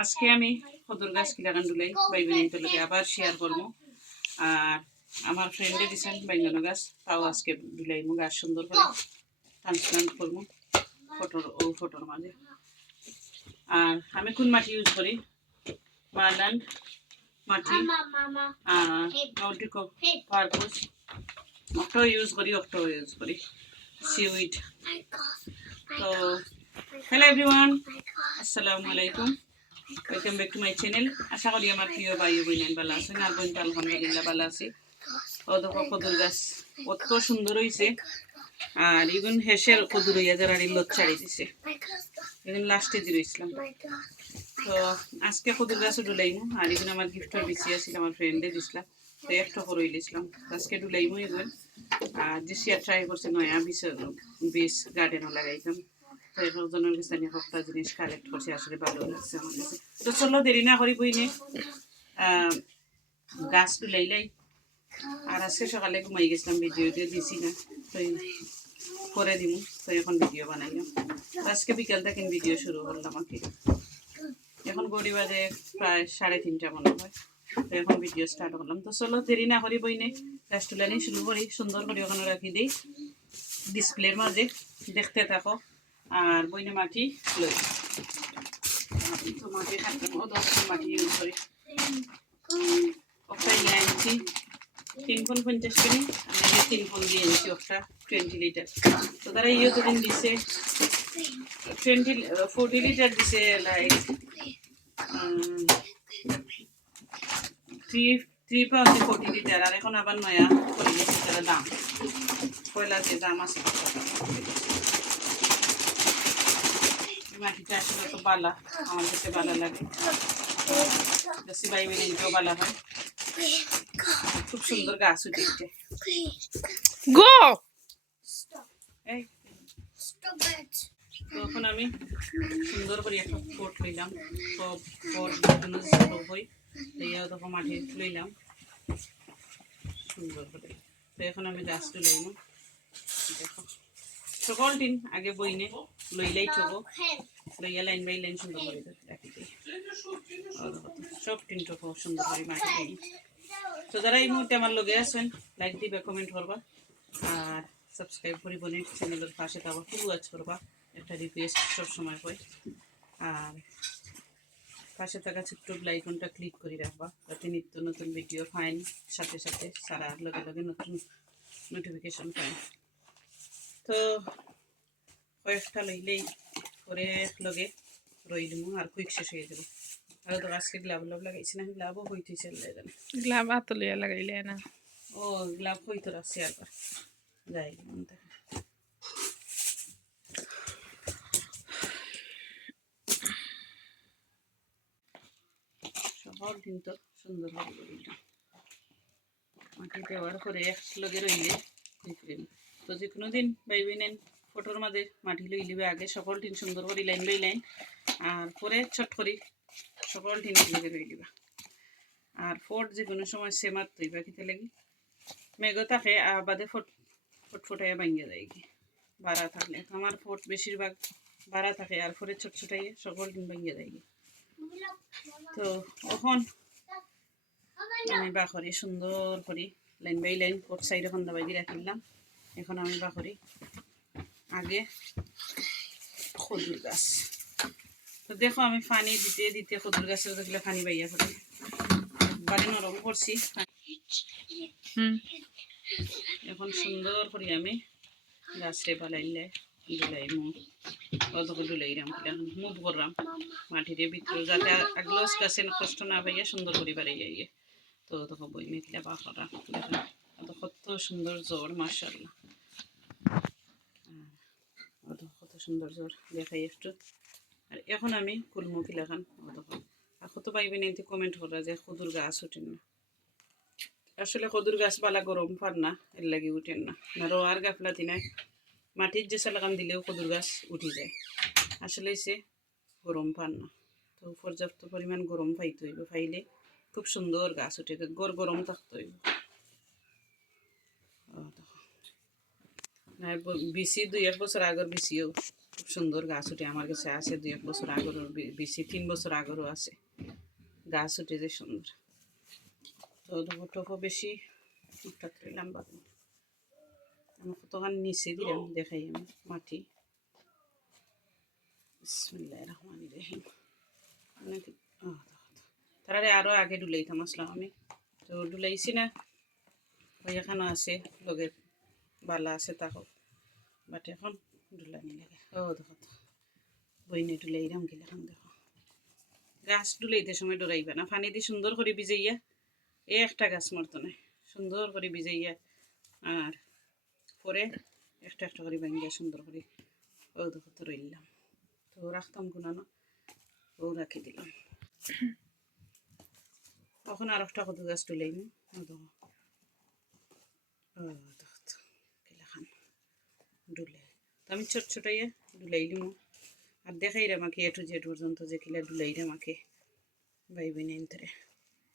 আজকে আমি কদুর গাছ কিলাগান দুলাই বাইবেনিতে লগে আবার শেয়ার করবো। আর আমার ফ্রেন্ডে দিছেন বাইঙ্গানো গাছ, তাও আজকে দুলাইমু গাছ সুন্দর করে ট্রান্সপ্লান্ট করবো ফটোর মাঝে। আর আমি কোন মাটি ইউজ করি? মারল্যান্ড মাটি, নটিকো পারপোজ, অক্টো ইউজ করি সিউইড। তো হ্যালো এভরিওয়ান, আসসালামু আলাইকুম, welcome back to my channel. আশা করি আমার প্রিয় ভাই বোনেন ভালো আছেন, আর বোন আলহামদুলিল্লাহ ভালো আছি। ও দেখো কদুর গাছ কত সুন্দর হয়েছে, আর ইগুন হেসের কদুর হইয়া যারা লত ছাড়ি দিছে, এগুন লাস্টে দিয়েছিলাম। তো আজকে কদুর গাছও ডুলাইমু, আর এগুলো আমার গিফটের বেশি আসছিল, আমার ফ্রেন্ডে দিছিলাম, তো একটা করে দিয়েছিলাম। আজকে ডুলাইমু এগুলো। আর যে শেয়ার ট্রাই করছে নয়া বিশ গার্ডেনও লাগাইতাম, তো একজনের কাছে আমি একটা জিনিস কালেক্ট করছি, আসলে ভালো লাগছে আমার কাছে। তো চলো দেরি না করি বইনে গাছ ডুলাইলাই। আর আজকে সকালে ঘুমাই গেছিলাম, ভিডিও দিছি না, তো করে দিব। তো এখন ভিডিও বানাইলাম, আজকে বিকাল থেকে ভিডিও শুরু করলাম। আর কি এখন গড়ি বাজে প্রায় 3:30 মনে হয়, তো এখন ভিডিও স্টার্ট করলাম। তো চলো দেরি না করি বইনে গাছ তুলানি শুরু করি। সুন্দর করে ওখানে রাখি দিই ডিসপ্লের মাঝে, দেখতে থাকো। আর বইনে মাটি লই, তো মাটি থাকতে মাটি ইউজ করি। ওটা নিয়ে আনছি 350 পেনি, আমি 3 ফোন দিয়ে এনেছি, ওটা 20 লিটার। তো তারা তো দিন দিছে 40 লিটার দিছে, লাইক 3 পাউন্ড 40 লিটার। আর এখন আবার নয়া করে গেছে তারা দাম, পয়লা যে দাম আছে মাটিটা আসলে তো বালা, আমার কাছে ভালো লাগে, বেশি বাইবে নিতেও ভালো হয়। খুব সুন্দর গাছ উঠেছে। তখন আমি সুন্দর করে একটা পট লইলাম, সব পট হই তখন মাটি লইলাম সুন্দর করে। তো এখন আমি গাছ লইলাম, দেখো সকল দিন আগে বইনে লইলাই ঠবো, লইয়া লাইন বাই লাইন সুন্দর করে রাখি দিই, সব টিন ঠবো সুন্দর করে মাটি দিই। তো যারা এই মুহূর্তে আমার লগে আছেন, লাইক দিবে, কমেন্ট করবা, আর সাবস্ক্রাইব করি বলে চ্যানেলের পাশে থাকবা, খুব ওয়াচ করবা, একটা রিকোয়েস্ট সবসময় হয়। আর পাশে থাকা ছোট্ট আইকনটা ক্লিক করে রাখবা, যাতে নিত্য নতুন ভিডিও পাইন, সাথে সাথে সারার লগে লগে নতুন নোটিফিকেশন পাইন। তো কয়েকটা লইলেই করে লগে রইলমু, আর কুইক শেষ হয়ে যাবে। আর তো আজকে গ্লাভ লাগাইছি না, গ্লাভও হইতেছে, গ্লাভ আতলিয়া লাগাইলে না, ও গ্লাভ হইতো রাখছি একবার যাই। সব কিন্তু সুন্দর হবে মাটি দেওয়ার পরে একলগে রইলে তো যে কোনো দিন বাইবে নেন ফটোর মাঝে মাটি লইলিবে, আগে সকল টিন সুন্দর করে লাইন বাই লাইন, আর পরে ছট করি সকল টিন লগে রইলিবা। আর ফট যে কোনো সময় সেমাত তৈবা খেতে লাগি, মেঘও থাকে বাদে ফটফটাইয়া ভাঙিয়া যায় কি বাড়া থাকলে। আমার ফট বেশিরভাগ বাড়া থাকে, আর ফরে ছোট ছোটাইয়া সকল টিন ভাঙিয়া যায়। তো এখন আমি বাখরি সুন্দর করি line by line four side এখন দাবাই দিয়ে রাখিলাম। এখন আমি বাখরি আগে খজুর গাছ, তো দেখো আমি পানি দিতে দিতে খজুর গাছের দেখলে পানি বাইয়া করে বাড়ি নরম করছি। এখন সুন্দর করে আমি গাছরে পালাইলে ডুলাইমু, অতকে ডুলাইরাম, এখন মুভ করলাম মাটিরে ভিতরে, যাতে আগলস গাছে কষ্ট না পাইয়া সুন্দর করে বাড়ি যাইয়ে। তো তখন বই মেঘলা বাখরা কত সুন্দর জ্বর, মাশাআল্লাহ, কত সুন্দর জ্বর দেখাই একটু। আর এখন আমি কুলমুখী লাগান, আর কত পাইবেন এতে কমেন্ট করা যে কদুর গাছ উঠেন না। আসলে কদুর গাছ বালা গরম পান না, এর লাগে উঠেন না, রোয়ার গাফলাতি নাই, মাটির যে লাগান দিলেও কদুর গাছ উঠে যায়। আসলে সে গরম পান না, তো পর্যাপ্ত পরিমাণ গরম পাইতে হইব, পাইলে খুব সুন্দর গাছ উঠে, গরম থাকতে হইব। আর বিসি 2-1 বছর আগর বিসিও খুব সুন্দর গাছ উঠে আমার কাছে আছে। 2-1 বছর আগর বিসি 3 বছর আগরও আছে গাছ উঠে যে সুন্দর। তো টপো বেশি একটা লম্বা আমি কতখান নিচে দিলাম দেখাই আমি মাটি। বিসমিল্লাহির রহমানির রহিম। অনেক তারারে আরও আগে ডুলাইতাম আসলাম আমি, তো ডুলাইছি না ওই এখানে আছে লগের বালা আছে তাকো, বাট এখন ডুলানি লাগে। ও দেখো তো বইনে ডুলাইরাম গেলে এখন দেখো গাছ ডুলাইতে সময় ডরাইবা না, পানি দিয়ে সুন্দর করে ভিজাইয়া এ একটা গাছ মরতো না, সুন্দর করে ভিজাইয়া আর পরে একটা একটা করে ভাঙ্গিয়া সুন্দর করে ও দেখো তো রইলাম। তো রাখতাম গুনানো ও রাখি দিলাম। তখন আর একটা কত গাছ তুলেই নি খান ডুলে, তো আমি ছোট ছোট ইয়ে ডুলাইলিম আর দেখাই রে আমাকে এটু জেড পর্যন্ত যে কিলা ডুলাই রে আমাকে ভাই বইনে ইন্তরে।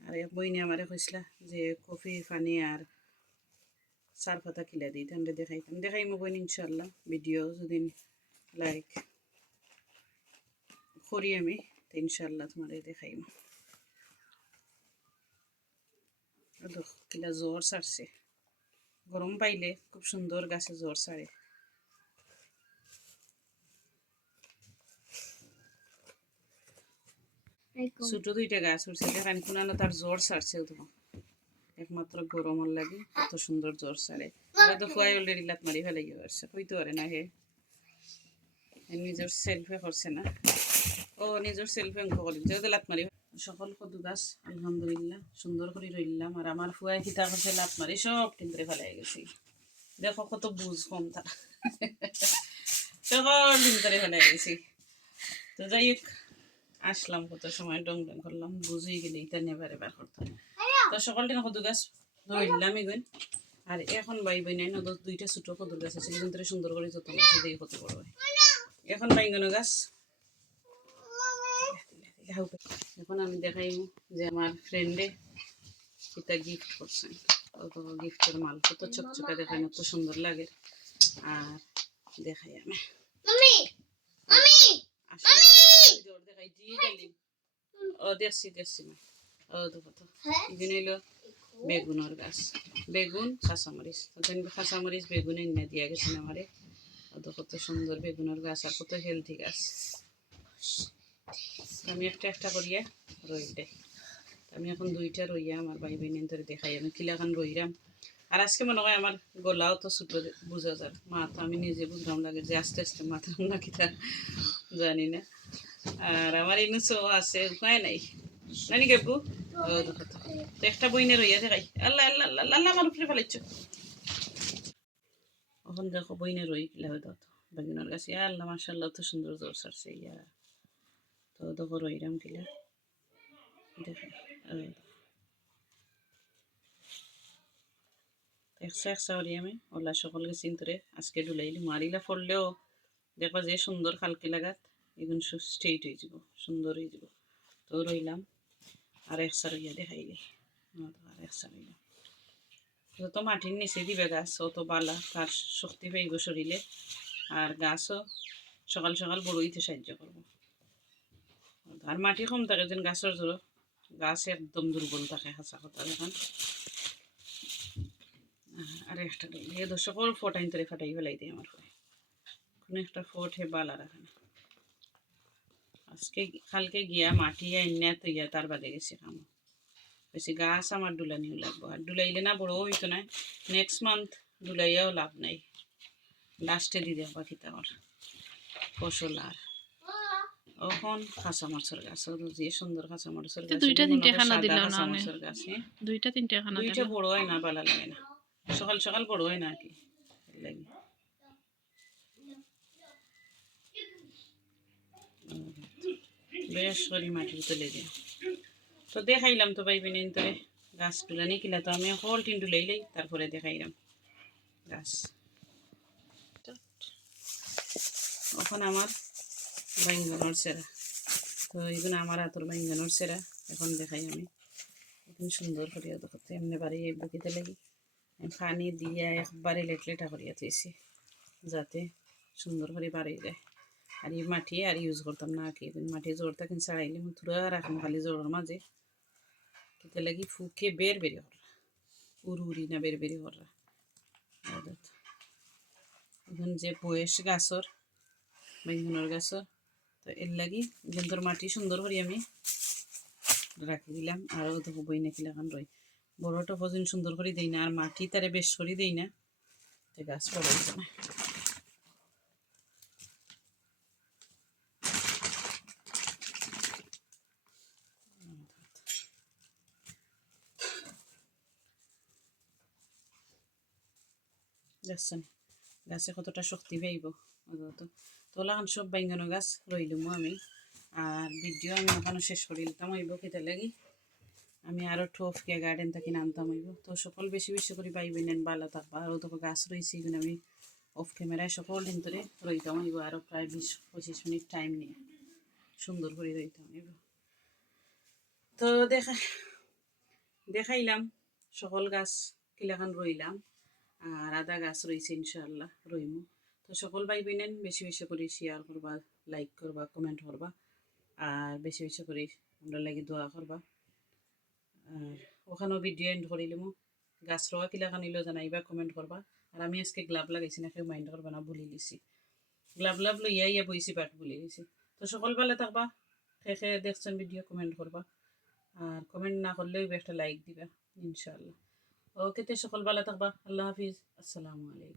আর এক বইনে আমারে কইসলা যে কফি পানি আর চার পাতা কিলা দিই তাহলে দেখাইতাম, দেখাইমো বইন ইনশাল্লাহ ভিডিও যদি লাইক করি আমি তো ইনশাল্লাহ তোমার দেখাইমো। কিলা জ্বর ছাড়ছে, গরম পাইলে খুব সুন্দর গাছে জ্বর ছাড়ে। ছোট 2টা গাছ উঠছে দেখান কোনানো তার জ্বর ছাড়ছে, তো একমাত্র গরমের লাগে কত সুন্দর জ্বর ছাড়ে। আরে তো ফুয়াই অলরেডি লাত মারি ফেলাই আসছে, হইতে পারে না হে নিজের সেলফে করছে না, ও নিজের সেলফে অঙ্ক করি যেহেতু লাত মারি। সকল কদু গাছ আলহামদুলিল্লাহ সুন্দর করে রইলাম, আর আমার ফুয়াই খিতা করছে লাত মারি সব টিন্দরে ফেলাই গেছি। দেখো কত বুঝ কম তার সকল টিন্দরে ফেলাই গেছি। তো যাই হোক আসলাম কত সময় ডং ডং করলাম, বুঝেই গেলে এটা নেবার এবার করতাম। তো সকল দিন কদু গাছ ধরলাম এগুন, আর এখন বাই বই নাই 2টা ছোট কদুর গাছ আছে কিন্তু সুন্দর করে যত্ন করছে দেখি কত বড় হয়। এখন বাইঙ্গন গাছ এখন আমি দেখাই যে আমার ফ্রেন্ডে এটা গিফট করছেন, অত গিফটের মাল কত চকচকা দেখায় কত সুন্দর লাগে। আর দেখাই আমি দেখাই দিয়ে গেলি ও দেখছি না ও দেখো তো এগুলো হইলো বেগুনের গাছ, বেগুন কাঁচামরিচ, কাঁচামরিচ বেগুন এনে দিয়া গেছেন আমারে। অত কত সুন্দর বেগুনের গাছ আর কত হেলদি গাছ। আমি একটা একটা করিয়া রই দে, আমি এখন 2টা রইয়া আমার ভাই বোন ধরে দেখাই আমি কিলাখান রইরাম। আর আজকে মনে হয় আমার গলাও তো ছোটো বোঝা যায়, মাথা আমি নিজে বুঝলাম লাগে যে আস্তে আস্তে মাথা না কিতা জানি না। আর আমার ইনুসও আছে উপায় নাই নানি গেবু ও দেখো তো একটা বইনে রইয়া দেখাই। আল্লাহ আল্লাহ আল্লাহ আল্লাহ আমার উপরে ফেলাইছ। এখন দেখো বইনে রই কিলা হয়ে দাও তো বেগুনের গাছ আল্লাহ মাশাআল্লাহ তো সুন্দর জ্বর ছাড়ছে ইয়া। তো দেখো রইরাম কিলা দেখে একশা করি আমি ওলা সকলকে চিন্তরে আজকে ডুলাইলি মারিলা ফললেও দেখবা যে সুন্দর খালকি লাগাত এগুন স্ট্রেইট হয়ে যাব সুন্দর হয়ে যাব। তো রইলাম আর একশা রইয়া দেখাইলি আর একশা রইলাম। যত মাটির নিচে দিবে গাছ অত বালা তার শক্তি পাইব শরীরে, আর গাছও সকাল সকাল বড় হইতে সাহায্য করবো। আর মাটি কম থাকে যেন গাছের জোর গাছ একদম দুর্বল থাকে হাসা কথা এখন। আর একটা এ সকল ফটাইন তরে ফাটাই ফেলাই দিই আমার কোনো একটা ফট হে বালা রাখে না। আজকে কালকে গিয়া মাটি এনে তো ইয়া তার বাদে গেছি খাম বেশি গাছ আমার ডুলানিও লাগবো, আর ডুলাইলে না বড় হইতো না, নেক্সট মান্থ ডুলাইয়াও লাভ নাই, লাস্টে দিয়ে দেওয়া বাকিতে আমার ফসল। আর এখন কাঁচামরিচের গাছ যে সুন্দর কাঁচামরিচের গাছ 2টা 3টা খানা দিলাম না কাঁচামরিচের গাছ 2টা 3টা খানা 2টা বড় হয় না ভালো লাগে না, সকাল সকাল বড় হয় না আর কি লাগে। বেশ করে মাটির তুলে দিয়ে তো দেখাইলাম তো ভাই বোন তোরে গাছ তুলে নিয়ে কিলা, তো আমি হল টিন তুলেইলাই তারপরে দেখাইলাম গাছ। এখন আমার বাইঙ্গনের সেরা, তো এইগুলো আমার হাতের বাইঙ্গনের সেরা এখন দেখাই আমি এখন সুন্দর করিয়া দেখতে এমনি বাড়ি বুকিতে লাগি পানি দিয়া একবারে লেটলেটা করিয়া তুইছি। যাতে সুন্দর করে বাড়ি যায়। আর এই মাটি আর ইউজ করতাম না কি মাটি জোরটা কিন্তু ছাড়াইলে থুরা রাখুন খালি জোরের মাঝে কেটে লাগি ফুকে বের বেরি করা উড়ি না বের বেরি করা। এখন যে বয়স গাছর বেগুনের গাছর তো এর লাগি কিন্তু মাটি সুন্দর করে আমি রাখি দিলাম। আরও তো বই নাকি লাগান রই বড়টা পর্যন্ত সুন্দর করে দিই না আর মাটি তারে বেশ করে দিই না তো গাছ পড়াইছে না। দেখছেন গাছে কতটা শক্তি পাইব তোলাখান সব বাইঙ্গানো গাছ রইলুমো আমি। আর ভিডিও আমি ওখানে শেষ করে দিতাম হইব খেতে লাগি আমি আরও ঠোফকে গার্ডেন থেকে নামতাম হইব। তো সকল বেশি বেশি করে পাইবে নেন ভালো থাকবা। আরও তো গাছ রয়েছে এগুলো আমি অফ ক্যামেরায় সকল দিন ধরে রইতাম হইব আরও প্রায় 20-25 মিনিট টাইম নিয়ে সুন্দর করে রইতাম হইব। তো দেখাইলাম সকল গাছ কিলাখান রইলাম আর আদা গাছ রয়েছে ইনশাআল্লাহ রইমু। তো সকল ভাই বোনেন বেশি বেশি করে শেয়ার করবা, লাইক করবা, কমেন্ট করবা আর বেশি বেশি করে আমরা লাগি দোয়া করবা। আর ওখানেও ভিডিও এন্ড করিলাম গাছ রোয়া কিলাখান ইলো জানাইবা কমেন্ট করবা। আর আমি আজকে গ্লাভ লাগাইছি না কেউ মাইন্ড করবা না ভুলি লিছি গ্লাভ লইয়া ইয়া বইছি বাট ভুলি লিছি। তো সকল ভালো থাকবা শেষে দেখছেন ভিডিও কমেন্ট করবা আর কমেন্ট না করলেও একটা লাইক দিবা ইনশাআল্লাহ। ওকে তে সকল ভালো থাকবা। আল্লাহ হাফিজ। আসসালামু আলাইকুম।